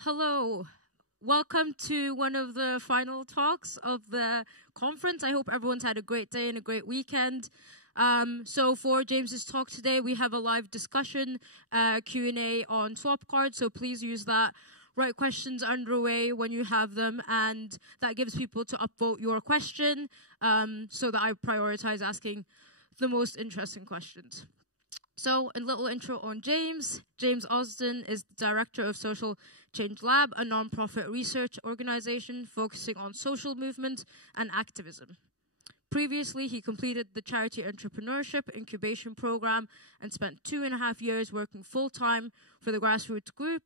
Hello. Welcome to one of the final talks of the conference. I hope everyone's had a great day and a great weekend. So for James's talk today, we have a live discussion, Q&A on swap cards, so please use that. Write questions underway when you have them, and that gives people to upvote your question so that I prioritize asking the most interesting questions. So a little intro on James. James Ozden is the Director of Social Change Lab, a non-profit research organization focusing on social movement and activism. Previously, he completed the Charity Entrepreneurship Incubation Program and spent 2.5 years working full-time for the grassroots group,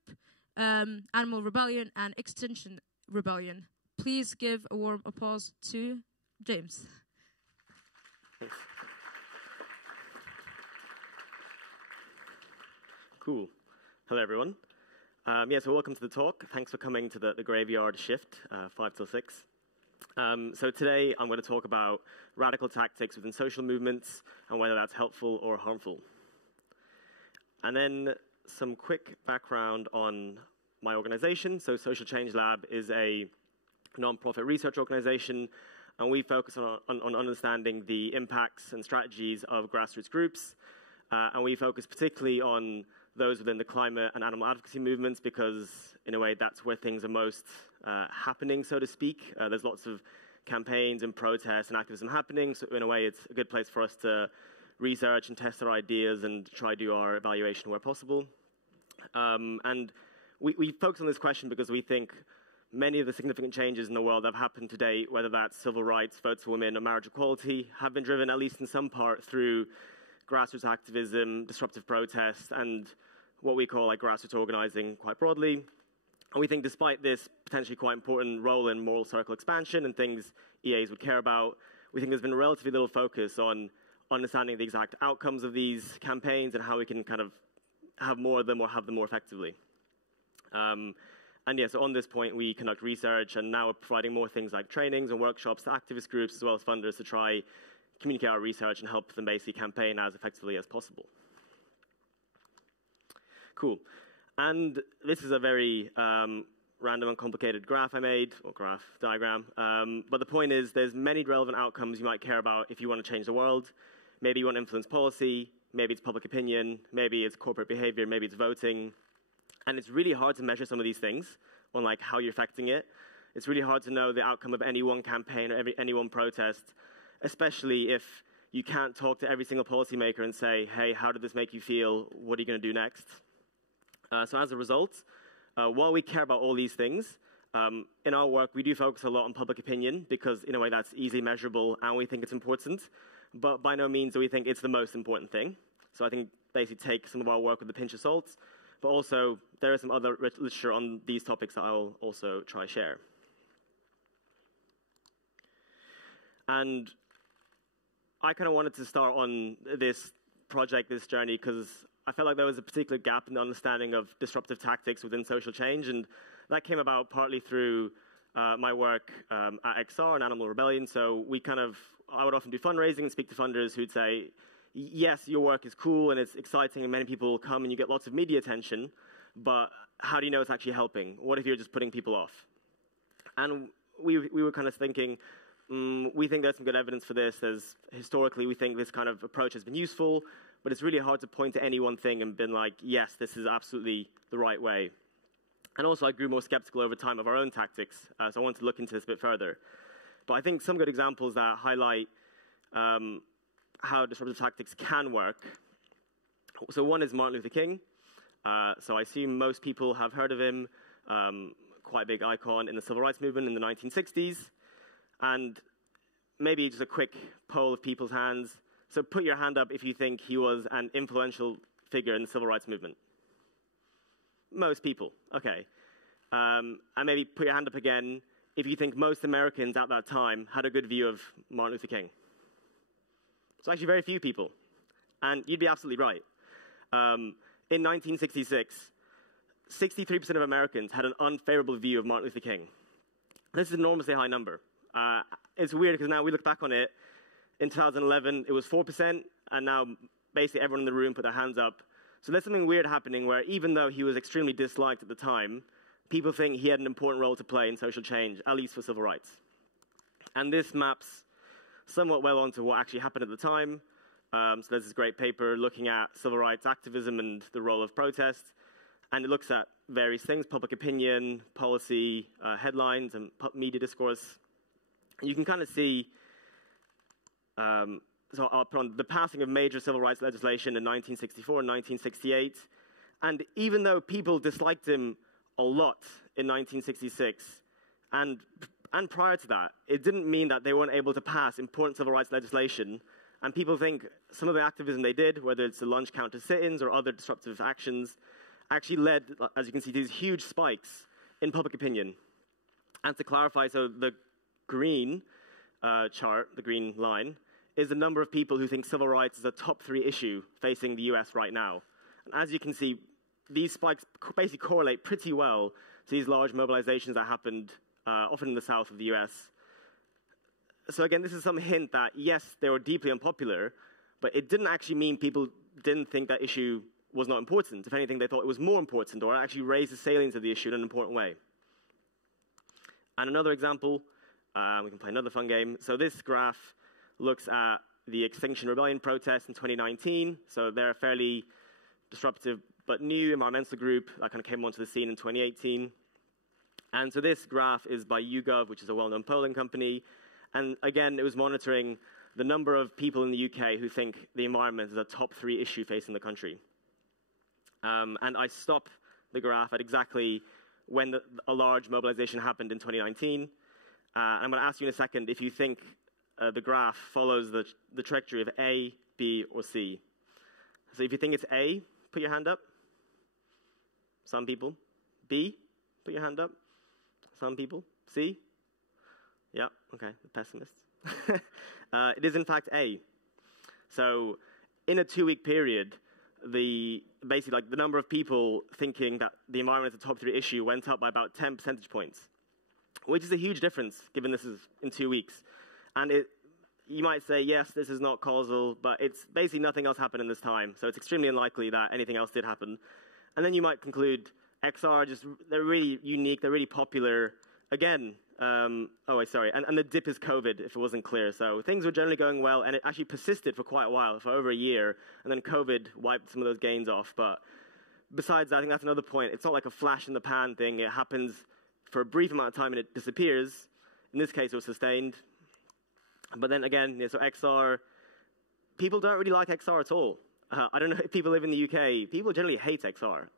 Animal Rebellion and Extinction Rebellion. Please give a warm applause to James. Thanks. Cool. Hello, everyone. So welcome to the talk. Thanks for coming to the graveyard shift, 5 till 6. So today I'm going to talk about radical tactics within social movements and whether that's helpful or harmful. And then some quick background on my organization. So Social Change Lab is a non-profit research organization, and we focus on understanding the impacts and strategies of grassroots groups. And we focus particularly on those within the climate and animal advocacy movements because, in a way, that's where things are most happening, so to speak. There's lots of campaigns and protests and activism happening, so in a way, it's a good place for us to research and test our ideas and try to do our evaluation where possible. And we focus on this question because we think many of the significant changes in the world that have happened to date, whether that's civil rights, votes for women, or marriage equality, have been driven, at least in some part, through grassroots activism, disruptive protest, and what we call grassroots organizing quite broadly. And we think despite this potentially quite important role in moral circle expansion and things EAs would care about, we think there's been relatively little focus on understanding the exact outcomes of these campaigns and how we can kind of have more of them or have them more effectively. So on this point, we conduct research, and now we're providing more things like trainings and workshops to activist groups as well as funders to try communicate our research and help them basically campaign as effectively as possible. Cool. And this is a very random and complicated graph I made, or diagram. But the point is there's many relevant outcomes you might care about if you want to change the world. Maybe you want to influence policy, maybe it's public opinion, maybe it's corporate behavior, maybe it's voting. And it's really hard to measure some of these things on how you're affecting it. It's really hard to know the outcome of any one campaign or any one protest, especially if you can't talk to every single policymaker and say, hey, how did this make you feel? What are you going to do next? So as a result, while we care about all these things, in our work, we do focus a lot on public opinion because, in a way, that's easily measurable and we think it's important. But by no means do we think it's the most important thing. So I think basically take some of our work with a pinch of salt. But also, there is some other literature on these topics that I'll also try to share. And I kind of wanted to start on this project, this journey, because I felt like there was a particular gap in the understanding of disruptive tactics within social change, and that came about partly through my work at XR and Animal Rebellion. So I would often do fundraising and speak to funders who'd say, yes, your work is cool and it's exciting and many people will come and you get lots of media attention, but how do you know it's actually helping? What if you're just putting people off? And we were kind of thinking, we think there's some good evidence for this. Historically, we think this kind of approach has been useful, but it's really hard to point to any one thing and been like, yes, this is absolutely the right way. And also, I grew more skeptical over time of our own tactics, so I wanted to look into this a bit further. But I think some good examples that highlight how disruptive tactics can work. So one is Martin Luther King. So I assume most people have heard of him, quite a big icon in the civil rights movement in the 1960s. And maybe just a quick poll of people's hands. So put your hand up if you think he was an influential figure in the civil rights movement. Most people, okay. And maybe put your hand up again if you think most Americans at that time had a good view of Martin Luther King. So actually very few people. And you'd be absolutely right. In 1966, 63% of Americans had an unfavorable view of Martin Luther King. This is an enormously high number. It's weird because now we look back on it. In 2011, it was 4%, and now basically everyone in the room put their hands up. So there's something weird happening where even though he was extremely disliked at the time, people think he had an important role to play in social change, at least for civil rights. And this maps somewhat well onto what actually happened at the time. So there's this great paper looking at civil rights activism and the role of protest. And it looks at various things, public opinion, policy, headlines, and media discourse. You can kind of see, so I'll put on the passing of major civil rights legislation in 1964 and 1968. And even though people disliked him a lot in 1966, and prior to that, it didn't mean that they weren't able to pass important civil rights legislation. And people think some of the activism they did, whether it's the lunch count to sit-ins or other disruptive actions, actually led, as you can see, to these huge spikes in public opinion. And to clarify, so the green chart, the green line, is the number of people who think civil rights is a top 3 issue facing the US right now. And as you can see, these spikes basically correlate pretty well to these large mobilizations that happened often in the south of the US. So again, this is some hint that, yes, they were deeply unpopular, but it didn't actually mean people didn't think that issue was not important. If anything, they thought it was more important, or actually raised the salience of the issue in an important way. And another example, we can play another fun game. So this graph looks at the Extinction Rebellion protests in 2019. So they're a fairly disruptive but new environmental group that kind of came onto the scene in 2018. And so this graph is by YouGov, which is a well-known polling company. And again, it was monitoring the number of people in the UK who think the environment is a top 3 issue facing the country. And I stop the graph at exactly when a large mobilization happened in 2019. I'm going to ask you in a second if you think the graph follows the trajectory of A, B, or C. So if you think it's A, put your hand up. Some people. B, put your hand up. Some people. C? Yeah, okay, the pessimists. It is in fact A. So in a 2-week period, basically like the number of people thinking that the environment is a top 3 issue went up by about 10 percentage points, which is a huge difference given this is in 2 weeks. And you might say, yes, this is not causal, but it's basically nothing else happened in this time, so it's extremely unlikely that anything else did happen. And then you might conclude XR, they're really unique, they're really popular. Again, and the dip is COVID, if it wasn't clear. So things were generally going well, and it actually persisted for quite a while, for over a year, and then COVID wiped some of those gains off. But besides that, I think that's another point. It's not like a flash in the pan thing. It happens for a brief amount of time, and it disappears. In this case, it was sustained. But then again, so XR, people don't really like XR at all. I don't know if people live in the UK. People generally hate XR,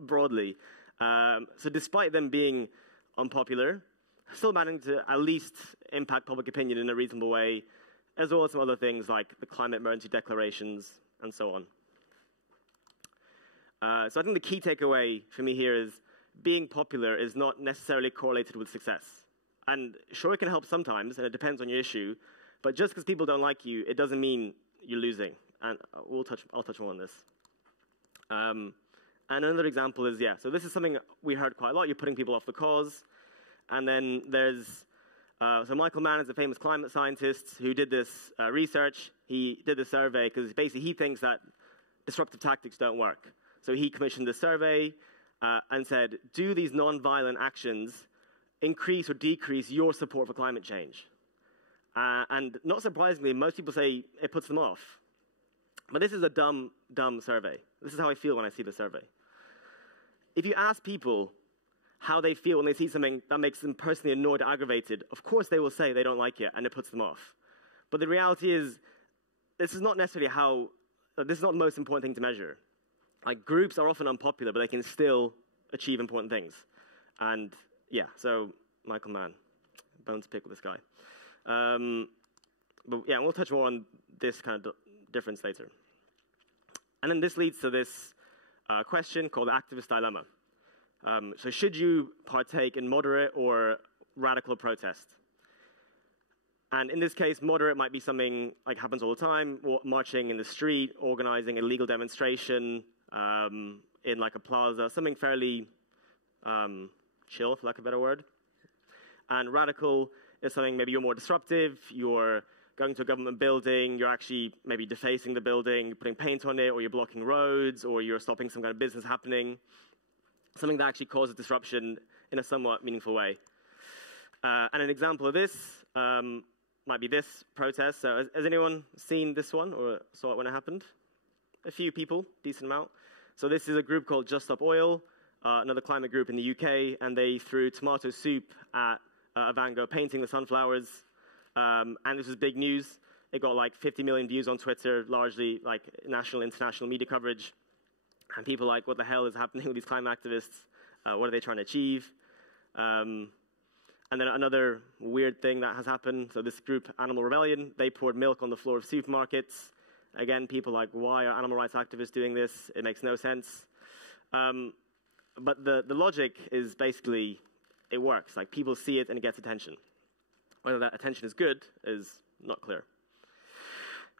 broadly. So despite them being unpopular, still managing to at least impact public opinion in a reasonable way, as well as some other things like the climate emergency declarations and so on. So I think the key takeaway for me here is being popular is not necessarily correlated with success. And sure, it can help sometimes, and it depends on your issue, but just because people don't like you, it doesn't mean you're losing. And I'll touch more on this. And another example is, so this is something we heard quite a lot. You're putting people off the cause. And then there's, so Michael Mann is a famous climate scientist who did this research. He did the survey because basically he thinks that disruptive tactics don't work. So he commissioned this survey and said, do these non-violent actions increase or decrease your support for climate change? And not surprisingly, most people say it puts them off. But this is a dumb survey. This is how I feel when I see the survey. If you ask people how they feel when they see something that makes them personally annoyed or aggravated, of course they will say they don't like it and it puts them off. But the reality is, this is not necessarily this is not the most important thing to measure. Like, groups are often unpopular, but they can still achieve important things. And so Michael Mann, bone to pick with this guy. But we'll touch more on this kind of difference later. And then this leads to this question called the activist dilemma. So should you partake in moderate or radical protest? And in this case, moderate might be something like happens all the time, marching in the street, organizing a legal demonstration in like a plaza, something fairly chill, for lack of a better word. And radical is something maybe you're more disruptive, you're going to a government building, you're actually maybe defacing the building, putting paint on it, or you're blocking roads, or you're stopping some kind of business happening. something that actually causes disruption in a somewhat meaningful way. And an example of this might be this protest. So has anyone seen this one or saw it when it happened? A few people, decent amount. So this is a group called Just Stop Oil, another climate group in the UK, and they threw tomato soup at a Van Gogh painting, the sunflowers, and this was big news. It got like 50 million views on Twitter, largely like national, international media coverage, and people like, what the hell is happening with these climate activists? What are they trying to achieve? And then another weird thing that has happened, so this group, Animal Rebellion, they poured milk on the floor of supermarkets. Again, people like, why are animal rights activists doing this? It makes no sense. But the logic is basically, it works. Like, people see it and it gets attention. Whether that attention is good is not clear.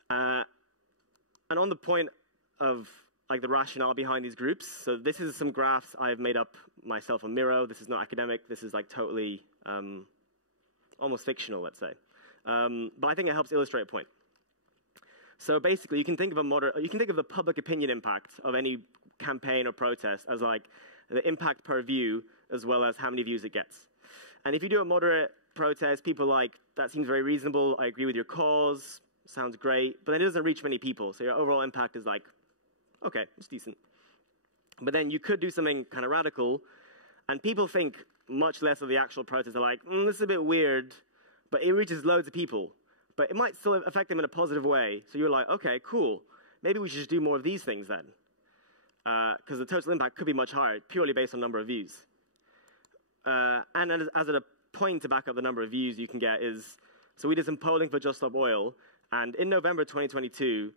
And on the point of like the rationale behind these groups, so this is some graphs I've made up myself on Miro. This is not academic. This is like totally almost fictional, let's say. But I think it helps illustrate a point. So basically, you can think of the public opinion impact of any campaign or protest as like the impact per view as well as how many views it gets. And if you do a moderate protest, people are like, that seems very reasonable. I agree with your cause. Sounds great. But then it doesn't reach many people. So your overall impact is like, okay, it's decent. But then you could do something kind of radical, and people think much less of the actual protest. They're like, this is a bit weird, but it reaches loads of people. But it might still affect them in a positive way. So you're like, okay, cool. Maybe we should just do more of these things then. Because the total impact could be much higher, purely based on number of views. And as a point to back up the number of views you can get is, so we did some polling for Just Stop Oil, and in November 2022,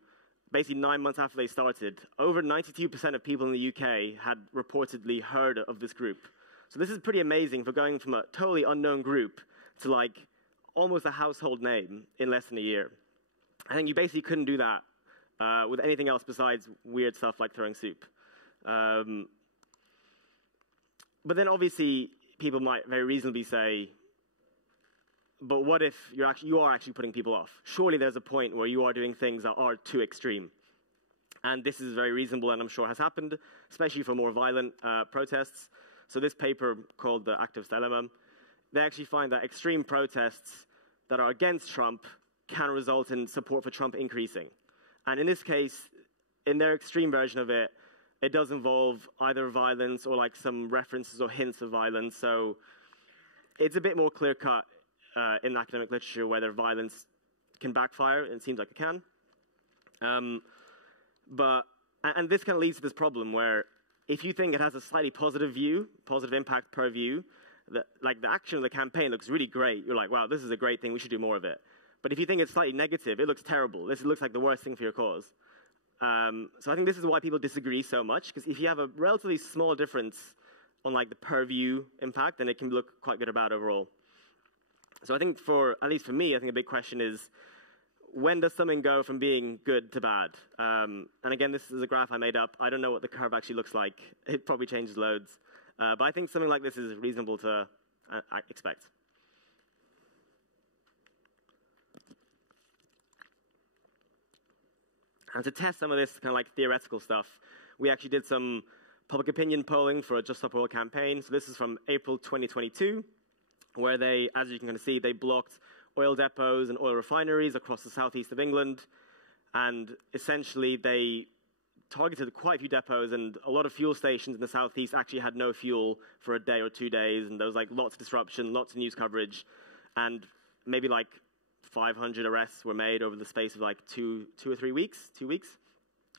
basically 9 months after they started, over 92% of people in the UK had reportedly heard of this group. So this is pretty amazing for going from a totally unknown group to like almost a household name in less than a year. I think you basically couldn't do that with anything else besides weird stuff like throwing soup. But then obviously people might very reasonably say, but what if you are actually putting people off? Surely there's a point where you are doing things that are too extreme. And this is very reasonable and I'm sure has happened, especially for more violent protests. So this paper called The Activist Dilemma, they actually find that extreme protests that are against Trump can result in support for Trump increasing. And in this case, in their extreme version of it, it does involve either violence or like some references or hints of violence. So it's a bit more clear-cut in academic literature whether violence can backfire, and it seems like it can. And this kind of leads to this problem where if you think it has a slightly positive impact per view, like the action of the campaign looks really great. You're like, wow, this is a great thing. We should do more of it. But if you think it's slightly negative, it looks terrible. This looks like the worst thing for your cause. So I think this is why people disagree so much, because if you have a relatively small difference on like the per view impact, then it can look quite good or bad overall. So I think at least for me, I think a big question is, when does something go from being good to bad? And again, this is a graph I made up. I don't know what the curve actually looks like. It probably changes loads. But I think something like this is reasonable to expect. And to test some of this kind of like theoretical stuff, we actually did some public opinion polling for a Just Stop Oil campaign. So this is from April 2022, where they, as you can kind of see, they blocked oil depots and oil refineries across the southeast of England. And essentially, they targeted quite a few depots, and a lot of fuel stations in the southeast actually had no fuel for a day or 2 days, and there was like lots of disruption, lots of news coverage, and maybe like 500 arrests were made over the space of like 2 or 3 weeks, 2 weeks.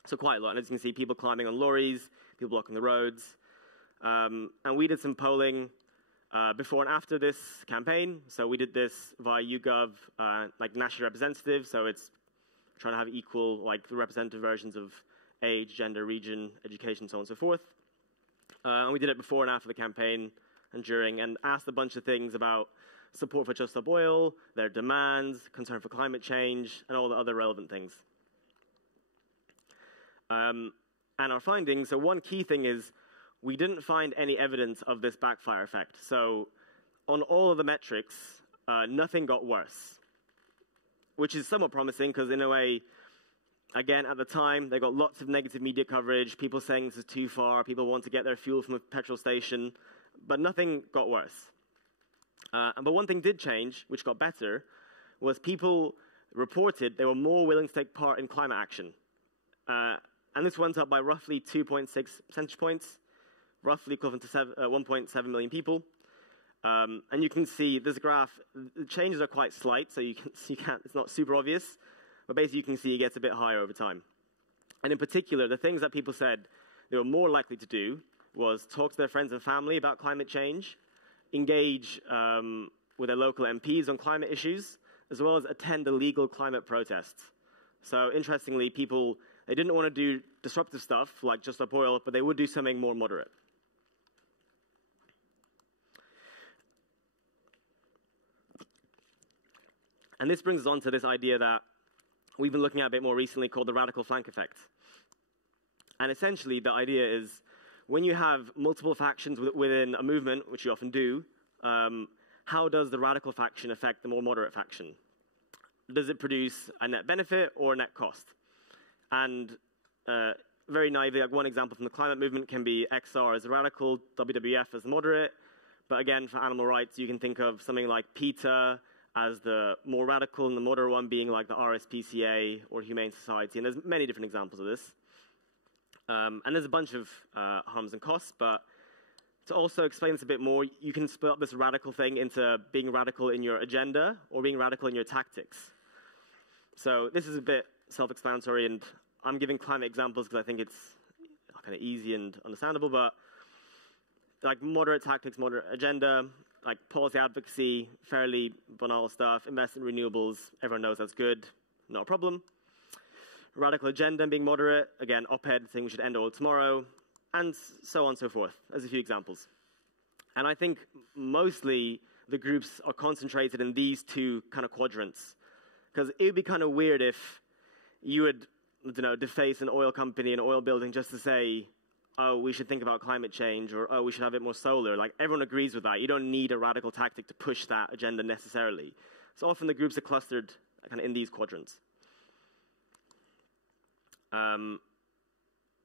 So quite a lot. And as you can see, people climbing on lorries, people blocking the roads. And we did some polling before and after this campaign. So we did this via YouGov, like nationally representative. So it's trying to have equal, like the representative versions of age, gender, region, education, so on and so forth. And we did it before and after the campaign and during, and asked a bunch of things about support for Just Stop Oil, their demands, concern for climate change, and all the other relevant things. And our findings, so one key thing is we didn't find any evidence of this backfire effect. So on all of the metrics, nothing got worse, which is somewhat promising because in a way, Again, at the time, they got lots of negative media coverage, people saying this is too far, people want to get their fuel from a petrol station, but nothing got worse. But one thing did change, which got better, was people reported they were more willing to take part in climate action. And this went up by roughly 2.6 percentage points, roughly equivalent to 1.7 million people. And you can see this graph, the changes are quite slight, so it's not super obvious. But basically, you can see it gets a bit higher over time. And in particular, the things that people said they were more likely to do was talk to their friends and family about climate change, engage with their local MPs on climate issues, as well as attend illegal climate protests. So interestingly, people, they didn't want to do disruptive stuff like Just Stop Oil, but they would do something more moderate. And this brings us on to this idea that we've been looking at a bit more recently called the radical flank effect. And essentially, the idea is when you have multiple factions within a movement, which you often do, how does the radical faction affect the more moderate faction? Does it produce a net benefit or a net cost? And very naively, like one example from the climate movement can be XR as a radical, WWF as the moderate. But again, for animal rights, you can think of something like PETA as the more radical and the moderate one being like the RSPCA or Humane Society. And there's many different examples of this. And there's a bunch of harms and costs, but to also explain this a bit more, you can split up this radical thing into being radical in your agenda or being radical in your tactics. So this is a bit self-explanatory, and I'm giving climate examples because I think it's kind of easy and understandable, but like moderate tactics, moderate agenda, like policy advocacy, fairly banal stuff, invest in renewables, everyone knows that's good, not a problem. Radical agenda and being moderate, again, op-ed saying we should end oil tomorrow, and so on and so forth, as a few examples. And I think mostly the groups are concentrated in these two kind of quadrants, because it would be kind of weird if you would, I don't know, deface an oil company, an oil building, just to say, oh, we should think about climate change, or oh, we should have a bit more solar. Like, everyone agrees with that. You don't need a radical tactic to push that agenda necessarily. So often the groups are clustered kind of in these quadrants. And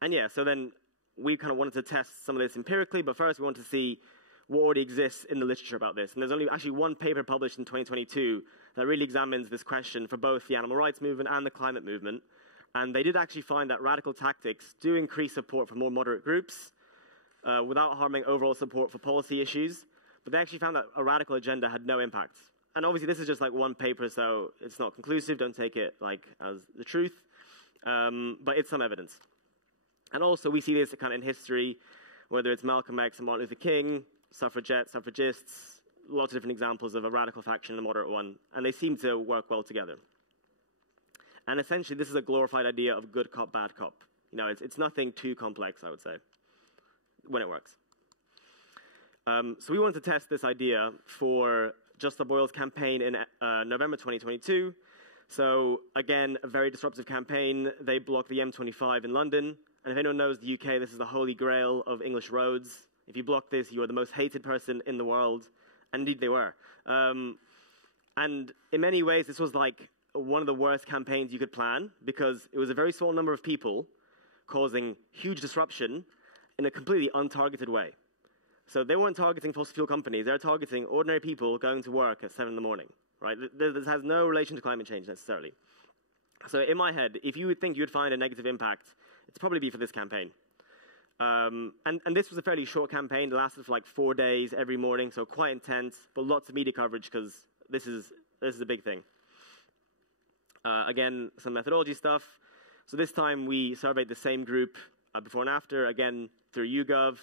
yeah, so then we kind of wanted to test some of this empirically, but first we want to see what already exists in the literature about this. And there's only actually one paper published in 2022 that really examines this question for both the animal rights movement and the climate movement. And they did actually find that radical tactics do increase support for more moderate groups without harming overall support for policy issues. But they actually found that a radical agenda had no impact. And obviously this is just like one paper, so it's not conclusive. Don't take it like as the truth. But it's some evidence. And also we see this kind of in history, whether it's Malcolm X and Martin Luther King, suffragettes, suffragists, lots of different examples of a radical faction and a moderate one. And they seem to work well together. And essentially, this is a glorified idea of good cop, bad cop. You know, it's nothing too complex, I would say, when it works. So we want to test this idea for Just Stop Oil's campaign in November 2022. So again, a very disruptive campaign. They blocked the M25 in London. And if anyone knows the UK, this is the holy grail of English roads. If you block this, you are the most hated person in the world. And indeed, they were. And in many ways, this was like one of the worst campaigns you could plan because it was a very small number of people causing huge disruption in a completely untargeted way. So they weren't targeting fossil fuel companies. They're targeting ordinary people going to work at 7 in the morning, right? This has no relation to climate change necessarily. So in my head, if you would think you would find a negative impact, it's probably be for this campaign. And this was a fairly short campaign. It lasted for like 4 days every morning, so quite intense, but lots of media coverage because this is a big thing. Again, some methodology stuff. So this time we surveyed the same group before and after, again, through YouGov,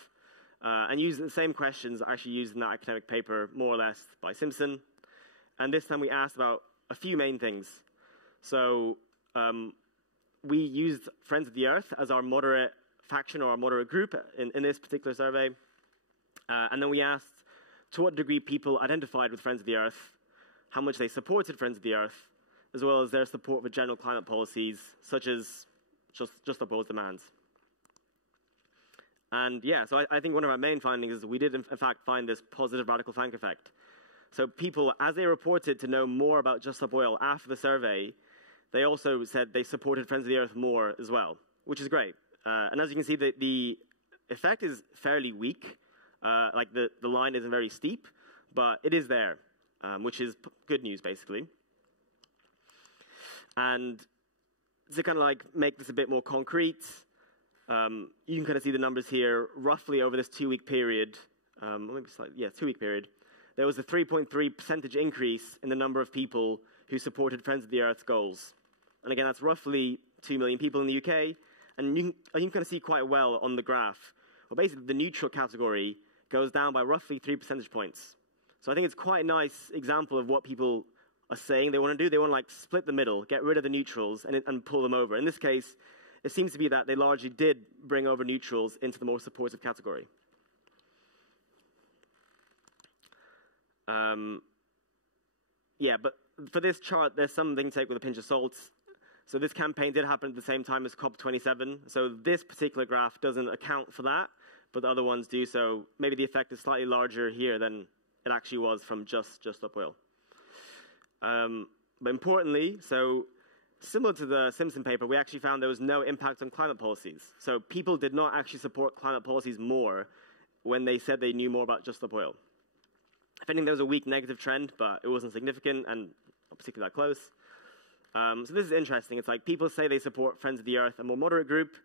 and used the same questions actually used in that academic paper, more or less, by Simpson. And this time we asked about a few main things. So we used Friends of the Earth as our moderate faction or our moderate group in this particular survey. And then we asked to what degree people identified with Friends of the Earth, how much they supported Friends of the Earth, as well as their support for general climate policies, such as Just Stop Oil's demands. And yeah, so I think one of our main findings is we did in fact find this positive radical flank effect. So people, as they reported to know more about Just Stop Oil after the survey, they also said they supported Friends of the Earth more as well, which is great. And as you can see, the effect is fairly weak. Like the line isn't very steep, but it is there, which is good news, basically. And to kind of like make this a bit more concrete, you can kind of see the numbers here. Roughly over this 2-week period, maybe slightly, yeah, 2-week period, there was a 3.3% increase in the number of people who supported Friends of the Earth goals. And again, that's roughly 2 million people in the UK. And you can kind of see quite well on the graph. Well, basically, the neutral category goes down by roughly 3 percentage points. So I think it's quite a nice example of what people are saying they want to do. They want to like split the middle, get rid of the neutrals, and pull them over. In this case, it seems to be that they largely did bring over neutrals into the more supportive category. Yeah, but for this chart, there's something to take with a pinch of salt. So this campaign did happen at the same time as COP27. So this particular graph doesn't account for that, but the other ones do. So maybe the effect is slightly larger here than it actually was from just Stop Dil. But importantly, so similar to the Simpson paper, we actually found there was no impact on climate policies. So people did not actually support climate policies more when they said they knew more about just Stop Dil. If anything, there was a weak negative trend, but it wasn't significant and not particularly that close. So this is interesting. It's like people say they support Friends of the Earth, a more moderate group,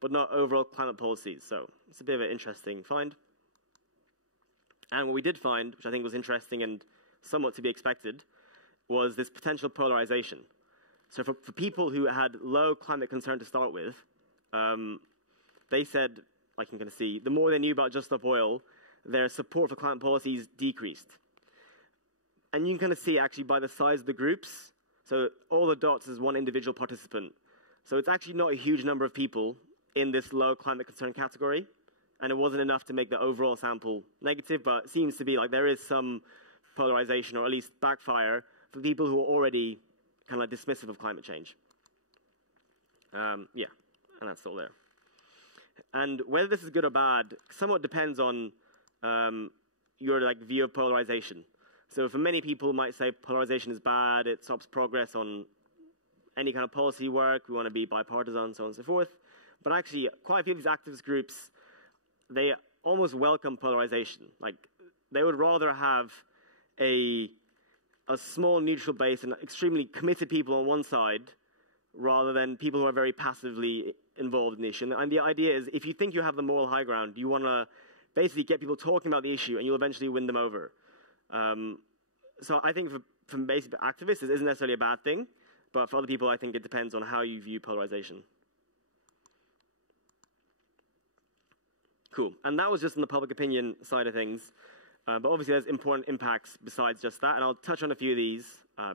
but not overall climate policies. So it's a bit of an interesting find. And what we did find, which I think was interesting and somewhat to be expected, was this potential polarization. So for people who had low climate concern to start with, they said, like you can see, the more they knew about Just Stop Oil, their support for climate policies decreased. And you can kind of see actually by the size of the groups, so all the dots is one individual participant. So it's actually not a huge number of people in this low climate concern category, and it wasn't enough to make the overall sample negative, but it seems to be like there is some polarization, or at least backfire, for people who are already kind of like dismissive of climate change. Yeah, and that's all there. And whether this is good or bad somewhat depends on your like view of polarization. So for many people might say polarization is bad, it stops progress on any kind of policy work, we want to be bipartisan, so on and so forth. But actually, quite a few of these activist groups, they almost welcome polarization. Like, they would rather have a small neutral base and extremely committed people on one side rather than people who are very passively involved in the issue. And the idea is, if you think you have the moral high ground, you want to basically get people talking about the issue and you'll eventually win them over. So I think for basic activists, it isn't necessarily a bad thing, but for other people, I think it depends on how you view polarization. Cool. And that was just on the public opinion side of things. But obviously, there's important impacts besides just that, and I'll touch on a few of these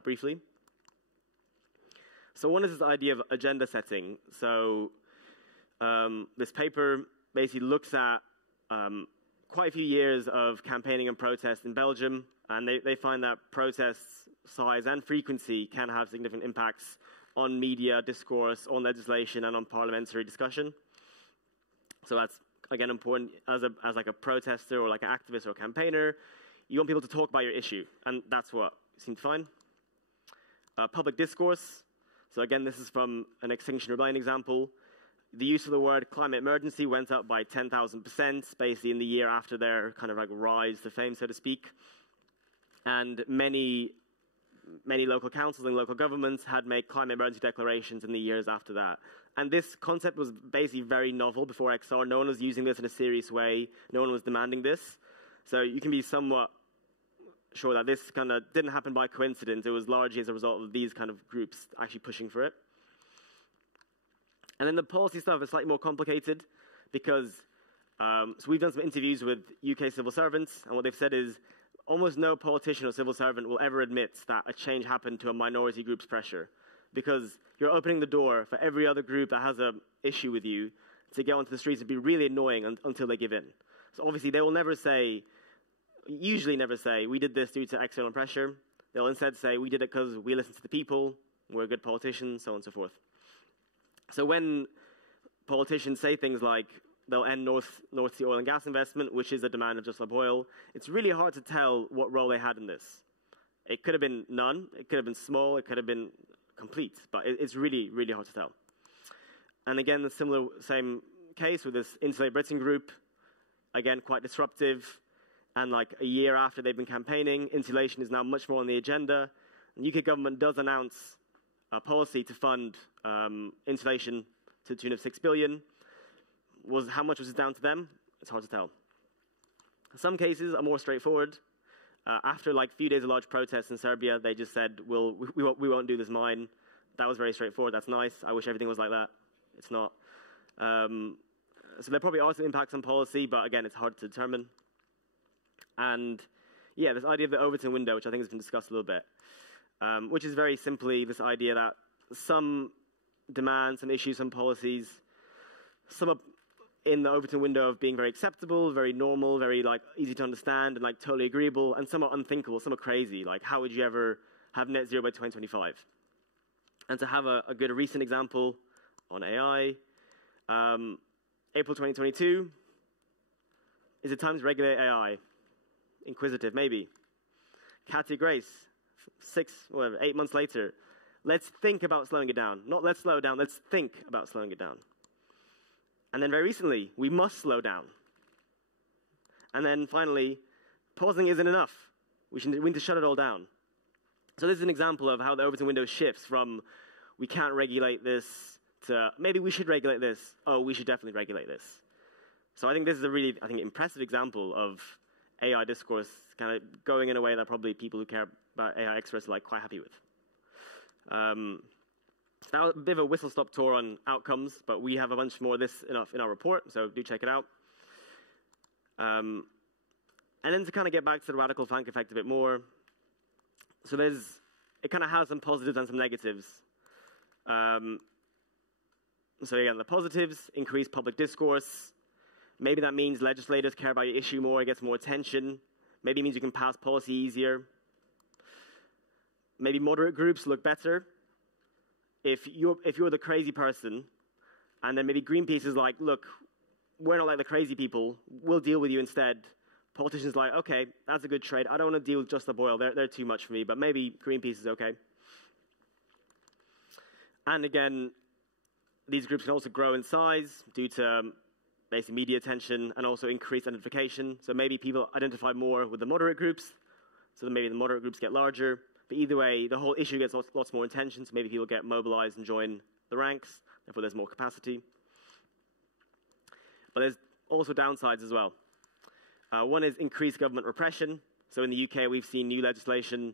briefly. So one is this idea of agenda setting. So this paper basically looks at quite a few years of campaigning and protest in Belgium, and they find that protests, size and frequency can have significant impacts on media discourse, on legislation, and on parliamentary discussion. So that's, again, important as like a protester or like an activist or a campaigner. You want people to talk about your issue, and that's what you seem to find. Public discourse. So again, this is from an Extinction Rebellion example. The use of the word climate emergency went up by 10,000%, basically in the year after their kind of like rise to fame, so to speak. And many local councils and local governments had made climate emergency declarations in the years after that. And this concept was basically very novel before XR. No one was using this in a serious way. No one was demanding this. So you can be somewhat sure that this kind of didn't happen by coincidence. It was largely as a result of these kind of groups actually pushing for it. And then the policy stuff is slightly more complicated because so we've done some interviews with UK civil servants, and what they've said is almost no politician or civil servant will ever admit that a change happened to a minority group's pressure, because you're opening the door for every other group that has an issue with you to get onto the streets and be really annoying until they give in. So obviously they will never say, usually never say, we did this due to external pressure. They'll instead say, we did it because we listened to the people, we're good politicians, so on and so forth. So when politicians say things like they'll end North Sea oil and gas investment, which is a demand of Just Stop Oil, it's really hard to tell what role they had in this. It could have been none, it could have been small, it could have been complete. But it's really, really hard to tell. And again, the same case with this Insulate Britain group. Again, quite disruptive. And like a year after they've been campaigning, insulation is now much more on the agenda. The UK government does announce a policy to fund insulation to the tune of 6 billion. How much was it down to them? It's hard to tell. Some cases are more straightforward. After like a few days of large protests in Serbia, they just said, we won't do this mine. That was very straightforward. That's nice. I wish everything was like that. It's not. So there probably are some impacts on policy, but again, it's hard to determine. And yeah, this idea of the Overton window, which I think has been discussed a little bit, which is very simply this idea that some demands, some issues, some policies, some are in the Overton window of being very acceptable, very normal, very like easy to understand and like totally agreeable, and some are unthinkable, some are crazy. Like how would you ever have net zero by 2025? And to have a good recent example on AI, April 2022, is it time to regulate AI? Inquisitive, maybe. Katia Grace, 8 months later, let's think about slowing it down. Not let's slow it down, let's think about slowing it down. And then very recently, we must slow down. And then finally, pausing isn't enough. We need to shut it all down. So this is an example of how the Overton window shifts from we can't regulate this to maybe we should regulate this. Oh, we should definitely regulate this. So I think this is a really, impressive example of AI discourse kind of going in a way that probably people who care about AI experts are like quite happy with. Now a bit of a whistle-stop tour on outcomes, but we have a bunch more of this in our report, so do check it out. And then to kind of get back to the radical flank effect a bit more, so it kind of has some positives and some negatives. So again, the positives, increase public discourse. Maybe that means legislators care about your issue more, it gets more attention. Maybe it means you can pass policy easier. Maybe moderate groups look better. If you're the crazy person, and then maybe Greenpeace is like, look, we're not like the crazy people, we'll deal with you instead. Politicians are like, okay, that's a good trade. I don't want to deal with Just Stop Oil, they're too much for me, but maybe Greenpeace is okay. And again, these groups can also grow in size due to basically media attention and also increased identification. So maybe people identify more with the moderate groups, so then maybe the moderate groups get larger. But either way, the whole issue gets lots more attention, so maybe people get mobilized and join the ranks, therefore there's more capacity. But there's also downsides as well. One is increased government repression. So in the UK, we've seen new legislation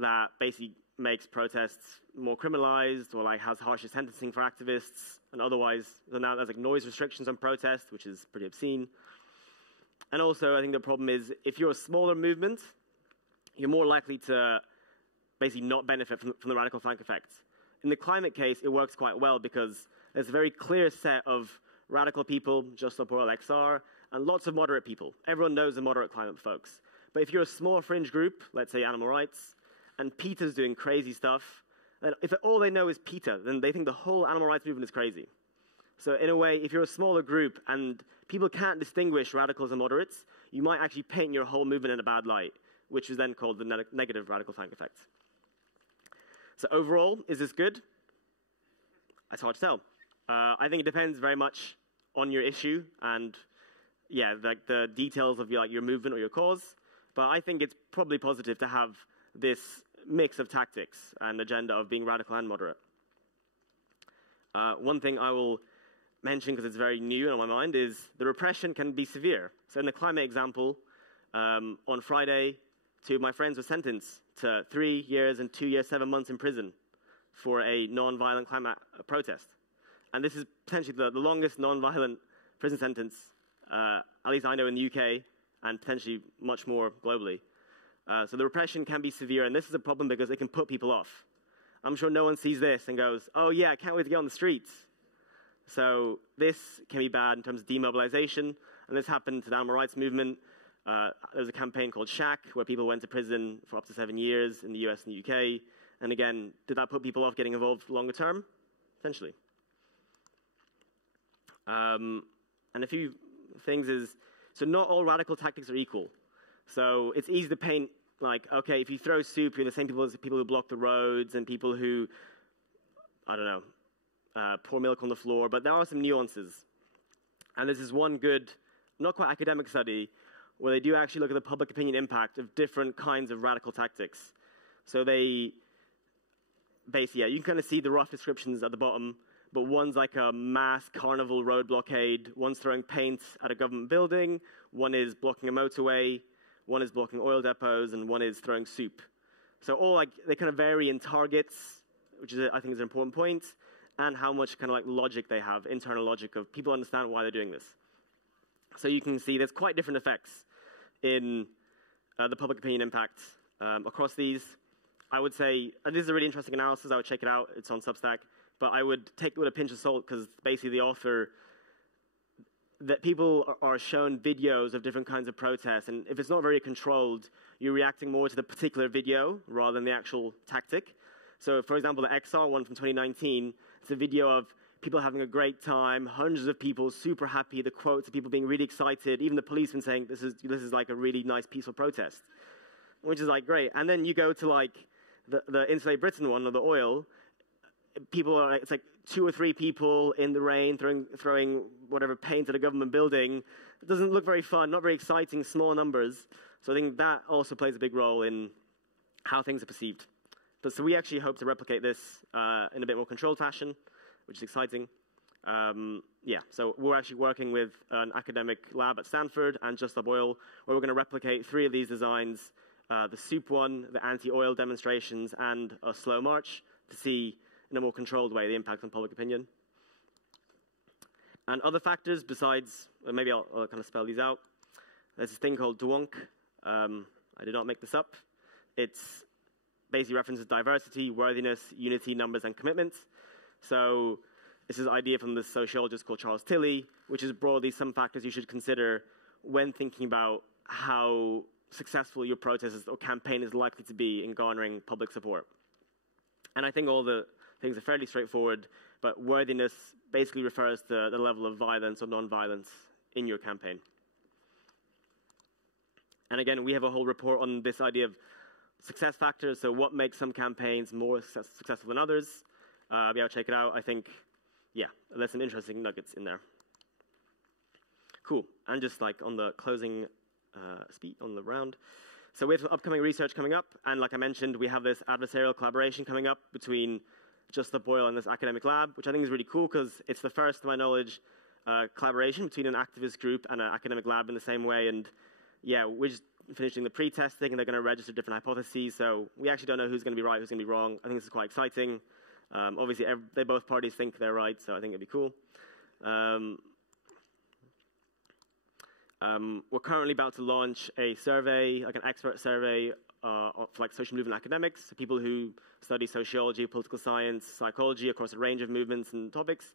that basically makes protests more criminalized or like has harsher sentencing for activists and otherwise. So now there's like noise restrictions on protests, which is pretty obscene. And also, I think the problem is if you're a smaller movement, you're more likely to basically not benefit from the radical flank effect. In the climate case, it works quite well because there's a very clear set of radical people, Just Stop Oil XR, and lots of moderate people. Everyone knows the moderate climate folks. But if you're a small fringe group, let's say animal rights, and PETA's doing crazy stuff, then if all they know is PETA, then they think the whole animal rights movement is crazy. So in a way, if you're a smaller group and people can't distinguish radicals and moderates, you might actually paint your whole movement in a bad light, which is then called the negative radical flank effect. So overall, is this good? It's hard to tell. I think it depends very much on your issue and yeah, like the details of your movement or your cause. But I think it's probably positive to have this mix of tactics and agenda of being radical and moderate. One thing I will mention, because it's very new and on my mind, is the repression can be severe. So in the climate example, on Friday, 2 of my friends were sentenced to 3 years and 2 years, 7 months in prison for a non-violent climate protest. And this is potentially the longest non-violent prison sentence, at least I know in the UK, and potentially much more globally. So the repression can be severe, and this is a problem because it can put people off. I'm sure no one sees this and goes, oh yeah, I can't wait to get on the streets. So this can be bad in terms of demobilization, and this happened to the animal rights movement. There was a campaign called SHAC, where people went to prison for up to 7 years in the US and the UK. And again, did that put people off getting involved longer term? Potentially. And a few things is, so not all radical tactics are equal. So it's easy to paint like, okay, if you throw soup, you're the same people as people who block the roads and people who, I don't know, pour milk on the floor. But there are some nuances. And this is one good, not quite academic study, where they do actually look at the public opinion impact of different kinds of radical tactics. So they, basically, yeah, you can kind of see the rough descriptions at the bottom, but one's like a mass carnival road blockade, one's throwing paint at a government building, one is blocking a motorway, one is blocking oil depots, and one is throwing soup. So all like, they kind of vary in targets, which is, I think is an important point, and how much kind of like logic they have, internal logic of people understand why they're doing this. So you can see there's quite different effects in the public opinion impact across these. I would say, this is a really interesting analysis, I would check it out, it's on Substack, but I would take it with a pinch of salt because basically the author, that people are shown videos of different kinds of protests, and if it's not very controlled, you're reacting more to the particular video rather than the actual tactic. So for example, the XR one from 2019, it's a video of people having a great time, hundreds of people super happy, the quotes of people being really excited, even the policeman saying this is like a really nice peaceful protest, which is like great. And then you go to like the Insulate Britain one, or the oil, people are, it's like 2 or 3 people in the rain throwing whatever paint at a government building. It doesn't look very fun, not very exciting, small numbers. So I think that also plays a big role in how things are perceived. But so we actually hope to replicate this in a bit more controlled fashion, which is exciting. Yeah, so we're actually working with an academic lab at Stanford and Just Stop Oil, where we're going to replicate 3 of these designs, the soup one, the anti-oil demonstrations, and a slow march, to see in a more controlled way the impact on public opinion. And other factors besides, maybe I'll kind of spell these out. There's this thing called DWONK. I did not make this up. It's basically references diversity, worthiness, unity, numbers, and commitment. So this is an idea from the sociologist called Charles Tilly, which is broadly some factors you should consider when thinking about how successful your protest or campaign is likely to be in garnering public support. And I think all the things are fairly straightforward, but worthiness basically refers to the level of violence or non-violence in your campaign. And again, we have a whole report on this idea of success factors, so what makes some campaigns more successful than others. Yeah, check it out. I think, yeah, there's some interesting nuggets in there. Cool. And just like on the closing speech on the round. So we have some upcoming research coming up, and like I mentioned, we have this adversarial collaboration coming up between Just Stop Oil and this academic lab, which I think is really cool because it's the first, to my knowledge, collaboration between an activist group and an academic lab in the same way. And yeah, we're just finishing the pre-testing, and they're going to register different hypotheses. So we actually don't know who's going to be right, who's going to be wrong. I think this is quite exciting. Obviously, they both parties think they're right, so I think it'd be cool. We're currently about to launch a survey, like an expert survey for like social movement academics, so people who study sociology, political science, psychology across a range of movements and topics,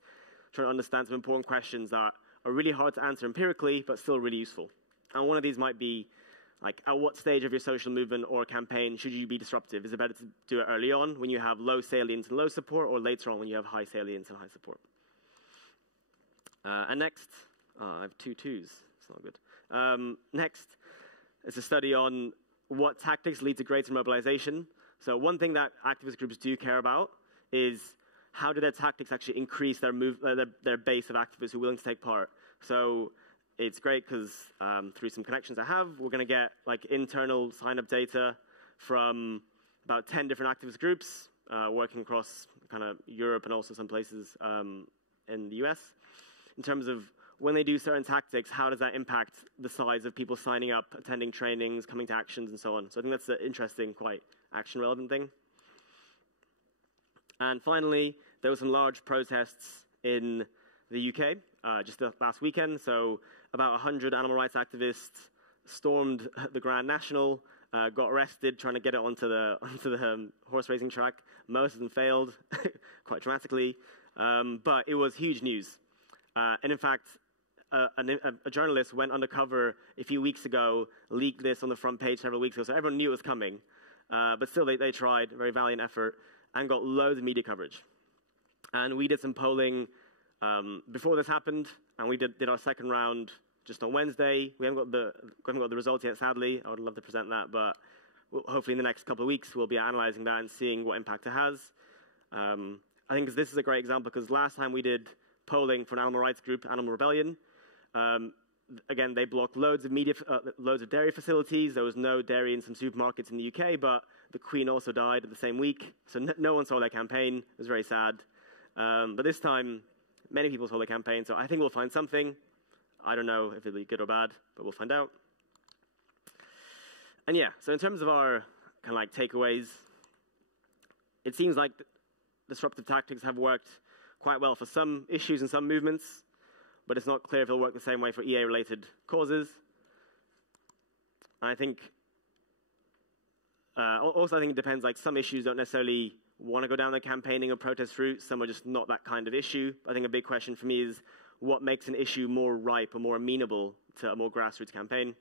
trying to understand some important questions that are really hard to answer empirically, but still really useful. And one of these might be, like, at what stage of your social movement or campaign should you be disruptive? Is it better to do it early on when you have low salience and low support, or later on when you have high salience and high support? And next, I have 2 twos. It's not good. Next is a study on what tactics lead to greater mobilization. So one thing that activist groups do care about is how do their tactics actually increase their base of activists who are willing to take part. So it's great because through some connections I have, we're going to get like internal sign-up data from about 10 different activist groups working across kind of Europe and also some places in the US in terms of when they do certain tactics, how does that impact the size of people signing up, attending trainings, coming to actions, and so on. So I think that's an interesting, quite action-relevant thing. And finally, there were some large protests in the UK just last weekend. So about 100 animal rights activists stormed the Grand National, got arrested trying to get it onto the horse racing track. Most of them failed, quite dramatically. But it was huge news. And in fact, a journalist went undercover a few weeks ago, leaked this on the front page several weeks ago, so everyone knew it was coming. But still, they tried, a very valiant effort, and got loads of media coverage. And we did some polling before this happened, and we did our second round just on Wednesday. We haven't got the results yet, sadly. I would love to present that, but hopefully in the next couple of weeks, we'll be analyzing that and seeing what impact it has. I think this is a great example because last time we did polling for an animal rights group, Animal Rebellion, again, they blocked loads of dairy facilities. There was no dairy in some supermarkets in the UK, but the Queen also died the same week, so no one saw their campaign. It was very sad. But this time, many people saw the campaign, so I think we'll find something. I don't know if it'll be good or bad, but we'll find out. And yeah, so in terms of our kind of like takeaways, it seems like disruptive tactics have worked quite well for some issues and some movements, but it's not clear if it'll work the same way for EA-related causes. And I think, also I think it depends, like some issues don't necessarily want to go down the campaigning or protest route. Some are just not that kind of issue. I think a big question for me is what makes an issue more ripe or more amenable to a more grassroots campaign.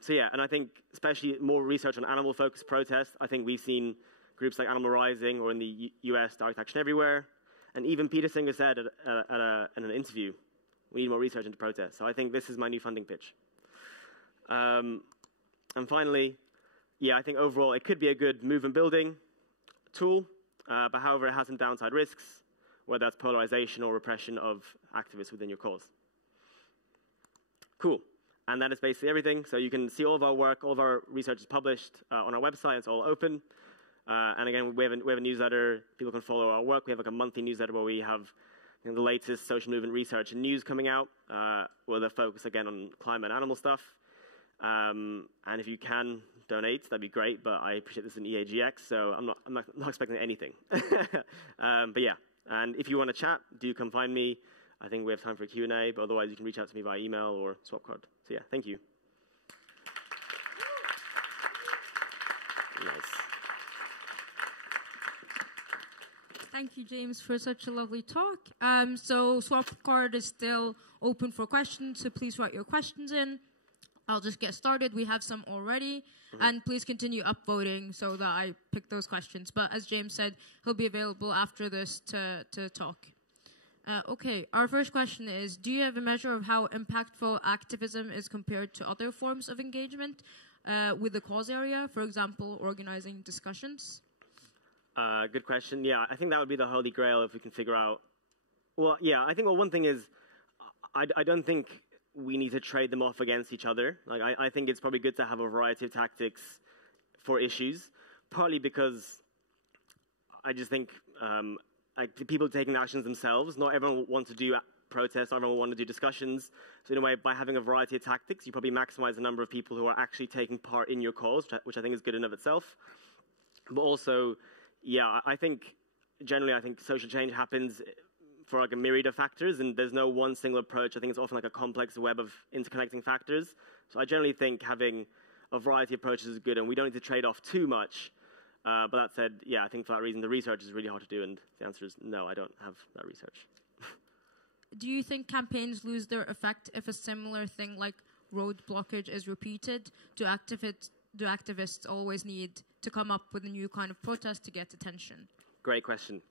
So yeah, and I think especially more research on animal-focused protests. I think we've seen groups like Animal Rising or in the US, Direct Action Everywhere. And even Peter Singer said in an interview, we need more research into protests. So I think this is my new funding pitch. And finally, yeah, I think overall it could be a good movement building tool, but however it has some downside risks, whether that's polarization or repression of activists within your cause. Cool. And that is basically everything. So you can see all of our work, all of our research is published on our website. It's all open. And again, we have a newsletter. People can follow our work. We have like a monthly newsletter where we have the latest social movement research and news coming out, with a focus again on climate and animal stuff. And if you can donate, that'd be great. But I appreciate this in EAGX, so I'm not expecting anything. But yeah, and if you want to chat, do come find me. I think we have time for a Q&A, but otherwise you can reach out to me via email or swap card. So yeah, thank you. Nice. Thank you, James, for such a lovely talk. So swap card is still open for questions, so please write your questions in. I'll just get started. We have some already. And please continue upvoting so that I pick those questions. But as James said, he'll be available after this to talk. Okay, our first question is, do you have a measure of how impactful activism is compared to other forms of engagement with the cause area, for example, organizing discussions? Good question. Yeah, I think that would be the holy grail if we can figure out. Well, yeah, I think one thing is I don't think we need to trade them off against each other. Like, I think it's probably good to have a variety of tactics for issues, partly because I just think like people taking actions themselves, not everyone wants to do protests, not everyone wants to do discussions. So in a way, by having a variety of tactics, you probably maximize the number of people who are actually taking part in your cause, which I think is good in of itself. But also, yeah, I think generally, I think social change happens for like a myriad of factors, and there's no one single approach. I think it's often like a complex web of interconnecting factors. So I generally think having a variety of approaches is good, and we don't need to trade off too much. But that said, yeah, I think for that reason, the research is really hard to do, and the answer is no, I don't have that research. Do you think campaigns lose their effect if a similar thing like road blockage is repeated? Do activists always need to come up with a new kind of protest to get attention? Great question.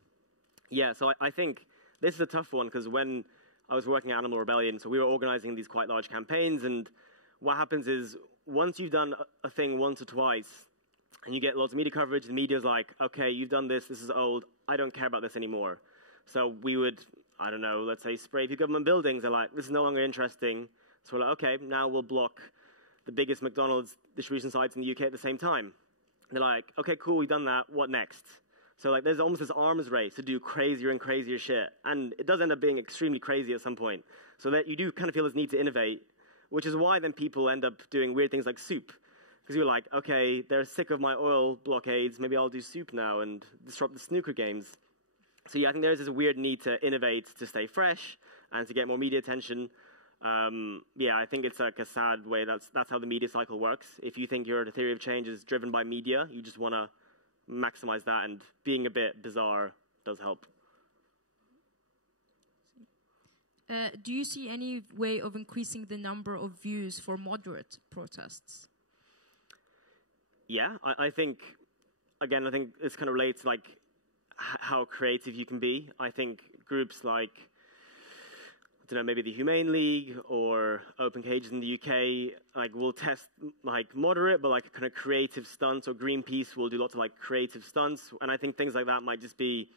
Yeah, so I think this is a tough one, because when I was working at Animal Rebellion, so we were organizing these quite large campaigns, and what happens is once you've done a thing once or twice, and you get lots of media coverage, the media's like, okay, you've done this is old, I don't care about this anymore. So we would, I don't know, let's say spray a few government buildings. They're like, this is no longer interesting. So we're like, okay, now we'll block the biggest McDonald's distribution sites in the UK at the same time. And they're like, okay, cool, we've done that, what next? So like, there's almost this arms race to do crazier and crazier shit. And it does end up being extremely crazy at some point. So that you do kind of feel this need to innovate, which is why then people end up doing weird things like soup. Because you're like, okay, they're sick of my oil blockades, maybe I'll do soup now and disrupt the snooker games. So yeah, I think there's this weird need to innovate, to stay fresh, and to get more media attention. Yeah, I think it's like a sad way. That's how the media cycle works. If you think your theory of change is driven by media, you just want to maximize that, and being a bit bizarre does help. Do you see any way of increasing the number of views for moderate protests? Yeah, I think, again, I think this kind of relates to like how creative you can be. I think groups like, don't know, maybe the Humane League or Open Cages in the UK, like, will test, like, moderate, but, like, kind of creative stunts, or Greenpeace will do lots of, like, creative stunts, and I think things like that might just be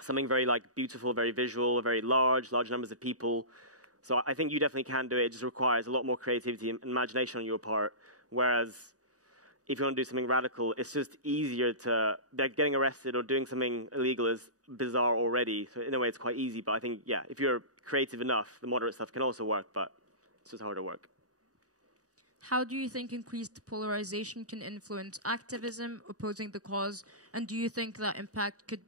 something very, like, beautiful, very visual, very large numbers of people. So I think you definitely can do it. It just requires a lot more creativity and imagination on your part, whereas if you want to do something radical, it's just easier to, like, getting arrested or doing something illegal is bizarre already. So in a way, it's quite easy. But I think, yeah, if you're creative enough, the moderate stuff can also work, but it's just harder work. How do you think increased polarization can influence activism opposing the cause? And do you think that impact would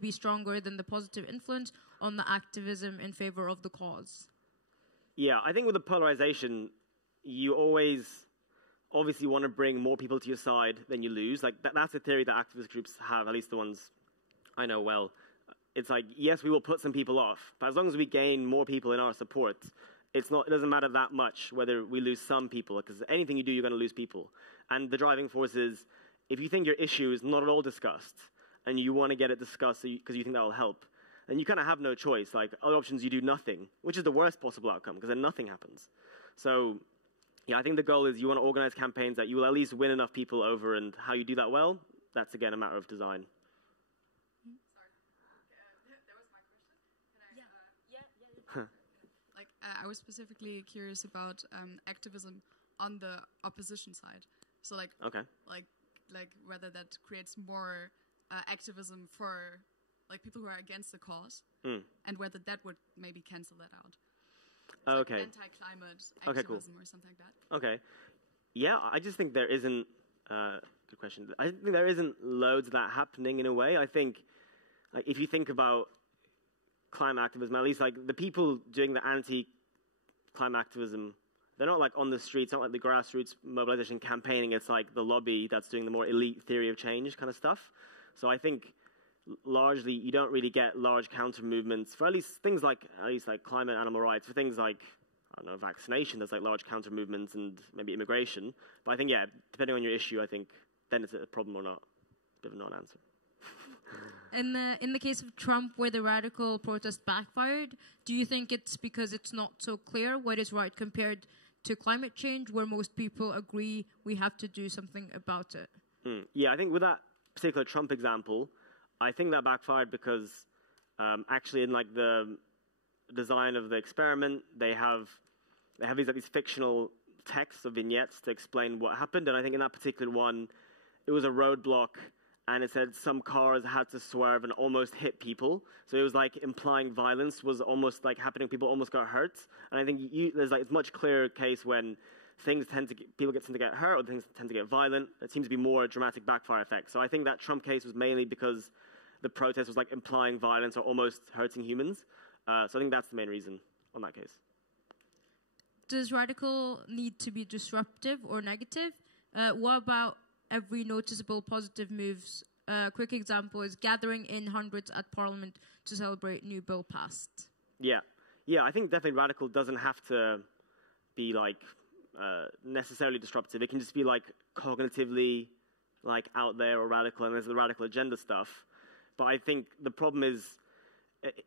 be stronger than the positive influence on the activism in favor of the cause? Yeah, I think with the polarization, you always obviously want to bring more people to your side than you lose. Like, that's a theory that activist groups have, at least the ones I know well. It's like, yes, we will put some people off, but as long as we gain more people in our support, it doesn't matter that much whether we lose some people, because anything you do, you're going to lose people. And the driving force is, if you think your issue is not at all discussed, and you want to get it discussed because you think that will help, then you kind of have no choice. Like, other options, you do nothing, which is the worst possible outcome, because then nothing happens. So yeah, I think the goal is you want to organize campaigns that you will at least win enough people over, and how you do that well, that's again a matter of design. Sorry. That was my question. Like, I was specifically curious about activism on the opposition side. So, like, like whether that creates more activism for, like, people who are against the cause, and whether that would maybe cancel that out. Okay. Like anti-climate activism or something like that. Okay. Yeah, I just think there isn't. Good question. I think there isn't loads of that happening in a way. I think, like, if you think about climate activism, at least, like, the people doing the anti-climate activism, they're not, like, on the streets. It's not like the grassroots mobilization campaigning. It's like the lobby that's doing the more elite theory of change kind of stuff. So I think largely you don't really get large counter movements for at least things like climate, animal rights. For things like, I don't know, vaccination, there's like large counter movements, and maybe immigration. But I think, yeah, depending on your issue, I think then it's a problem or not. Bit of a non-answer. In the case of Trump, where the radical protest backfired, do you think it's because it's not so clear what is right compared to climate change, where most people agree we have to do something about it? Yeah, I think with that particular Trump example, I think that backfired because actually in, like, the design of the experiment, they have these fictional texts or vignettes to explain what happened. And I think in that particular one, it was a roadblock, and it said some cars had to swerve and almost hit people. So it was like implying violence was almost like happening. People almost got hurt. And I think there's like it's much clearer case when people tend to get hurt, or things tend to get violent. It seems to be more a dramatic backfire effect. So I think that Trump case was mainly because the protest was like implying violence or almost hurting humans. So I think that's the main reason on that case. Does radical need to be disruptive or negative? What about every noticeable positive moves? A quick example is gathering in hundreds at Parliament to celebrate new bill passed. Yeah, I think definitely radical doesn't have to be like necessarily disruptive. It can just be like cognitively like out there or radical, and there's the radical agenda stuff. But I think the problem is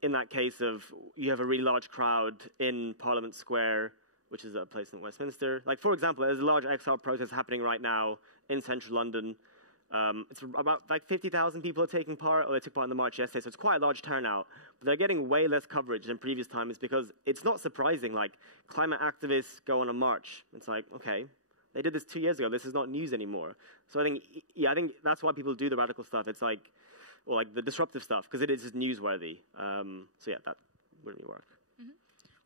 in that case of you have a really large crowd in Parliament Square, which is a place in Westminster. Like, for example, there's a large XR protest happening right now in central London. It's about like 50,000 people are taking part, or they took part in the march yesterday, so it's quite a large turnout. But they're getting way less coverage than previous times because it's not surprising. Like, climate activists go on a march. It's like, okay, they did this 2 years ago. This is not news anymore. So I think that's why people do the radical stuff. It's like, or like the disruptive stuff, because it is just newsworthy. So yeah, that wouldn't really work. Mm-hmm.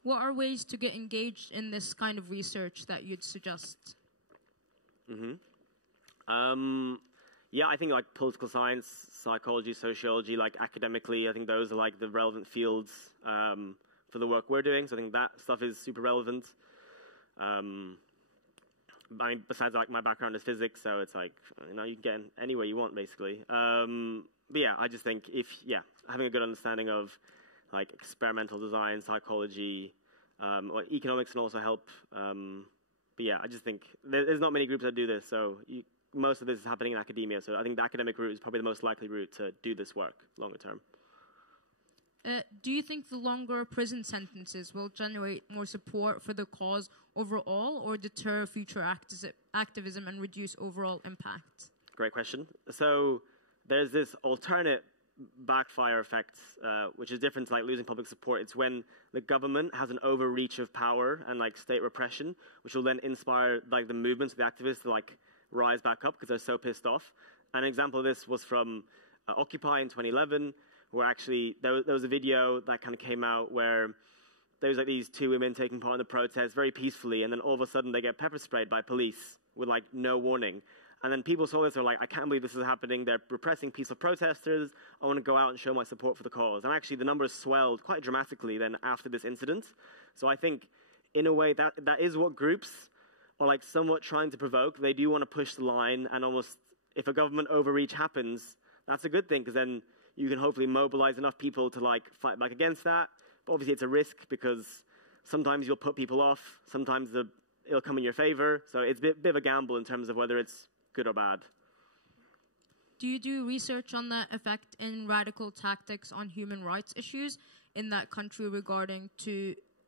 What are ways to get engaged in this kind of research that you'd suggest? Yeah, I think like political science, psychology, sociology, like academically, I think those are like the relevant fields for the work we're doing. So I think that stuff is super relevant. I mean, besides like my background is physics, so it's like, you know, you can get in anywhere you want basically. But yeah, I just think having a good understanding of like experimental design, psychology, or economics can also help. But yeah, I just think there's not many groups that do this, so most of this is happening in academia. So I think the academic route is probably the most likely route to do this work longer term. Do you think the longer prison sentences will generate more support for the cause overall, or deter future activism and reduce overall impact? Great question. So there's this alternate backfire effect, which is different to like losing public support. It's when the government has an overreach of power and like state repression, which will then inspire like the movements of the activists to like rise back up because they're so pissed off. An example of this was from Occupy in 2011, where actually there was a video that kind of came out where there was like these two women taking part in the protest very peacefully, and then all of a sudden they get pepper sprayed by police with like no warning. And then people saw this, they're like, I can't believe this is happening. They're repressing peaceful protesters. I want to go out and show my support for the cause. And actually the numbers swelled quite dramatically then after this incident. So I think in a way that is what groups are like somewhat trying to provoke. They do want to push the line, and almost if a government overreach happens, that's a good thing, because then you can hopefully mobilize enough people to like fight back against that. But obviously it's a risk, because sometimes you'll put people off, sometimes it'll come in your favor. So it's a bit of a gamble in terms of whether it's good or bad. Do you do research on the effect in radical tactics on human rights issues in that country regarding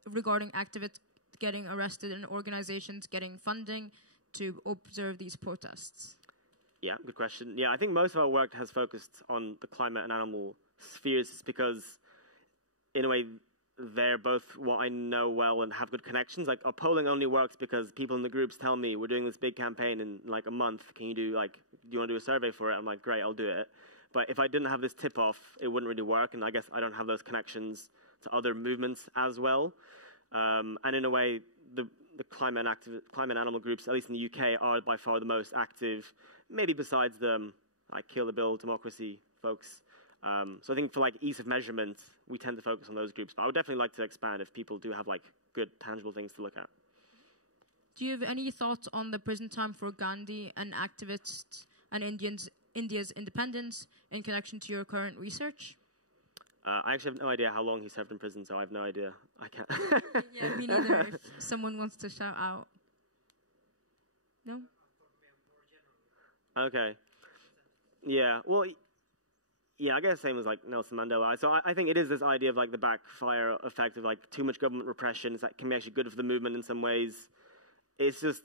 activists getting arrested and organizations getting funding to observe these protests? Yeah, good question. Yeah, I think most of our work has focused on the climate and animal spheres because, in a way, they're both what I know well and have good connections. Like, our polling only works because people in the groups tell me, we're doing this big campaign in like a month. Can you do like, do you want to do a survey for it? I'm like, great, I'll do it. But if I didn't have this tip-off, it wouldn't really work. And I guess I don't have those connections to other movements as well. And in a way, the climate and animal groups, at least in the UK, are by far the most active, maybe besides the like Kill the Bill, democracy folks. So I think for like ease of measurement, we tend to focus on those groups. But I would definitely like to expand if people do have like good, tangible things to look at. Do you have any thoughts on the prison time for Gandhi and activists and India's independence in connection to your current research? I actually have no idea how long he served in prison, so I have no idea. I can't. Yeah, me neither. If someone wants to shout out. No? Okay. Yeah, well, yeah, I guess same as like Nelson Mandela. So I think it is this idea of like the backfire effect of like too much government repression. That can be actually good for the movement in some ways. It's just,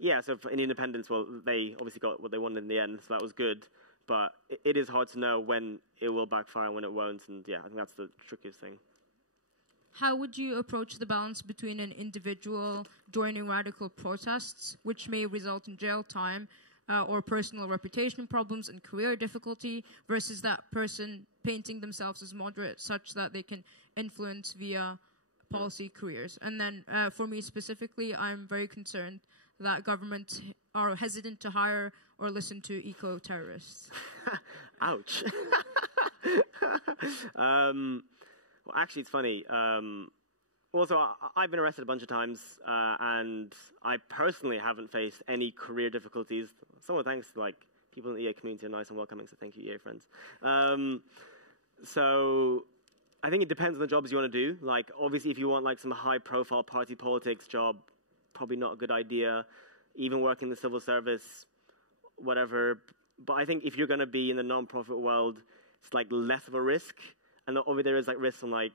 yeah, so for independence, well, they obviously got what they wanted in the end, so that was good. But it is hard to know when it will backfire and when it won't. And yeah, I think that's the trickiest thing. How would you approach the balance between an individual joining radical protests, which may result in jail time, or personal reputation problems and career difficulty, versus that person painting themselves as moderate such that they can influence via policy careers? And then for me specifically, I'm very concerned that governments are hesitant to hire or listen to eco-terrorists. Ouch. Well, actually, it's funny. Also, I've been arrested a bunch of times, and I personally haven't faced any career difficulties. Somewhat thanks to like people in the EA community are nice and welcoming, so thank you, EA friends. So I think it depends on the jobs you want to do. Like, obviously, if you want like some high-profile party politics job, probably not a good idea. Even working in the civil service, whatever. But I think if you're going to be in the non-profit world, it's like less of a risk. And obviously there is like risks on like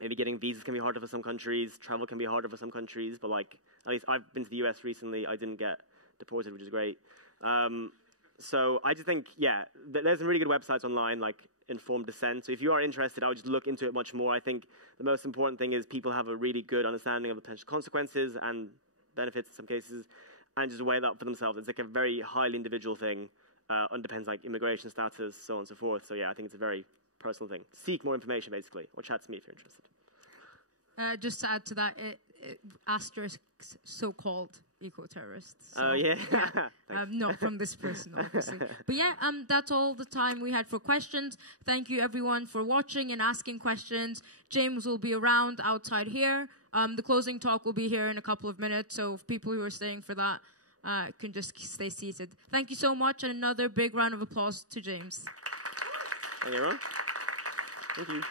maybe getting visas can be harder for some countries, travel can be harder for some countries. But like at least I've been to the US recently, I didn't get deported, which is great. So I just think, yeah, there's some really good websites online like Informed Dissent. So if you are interested, I would just look into it much more. I think the most important thing is people have a really good understanding of the potential consequences and benefits in some cases, and just weigh that up for themselves. It's like a very highly individual thing, and depends like immigration status, so on and so forth. So yeah, I think it's a very personal thing. Seek more information, basically, or chat to me if you're interested. Just to add to that, asterisks so-called eco-terrorists. Oh, yeah. Not from this person, obviously. But yeah, that's all the time we had for questions. Thank you, everyone, for watching and asking questions. James will be around outside here. The closing talk will be here in a couple of minutes, so if people who are staying for that can just stay seated. Thank you so much, and another big round of applause to James. Thank you, everyone. Thank you.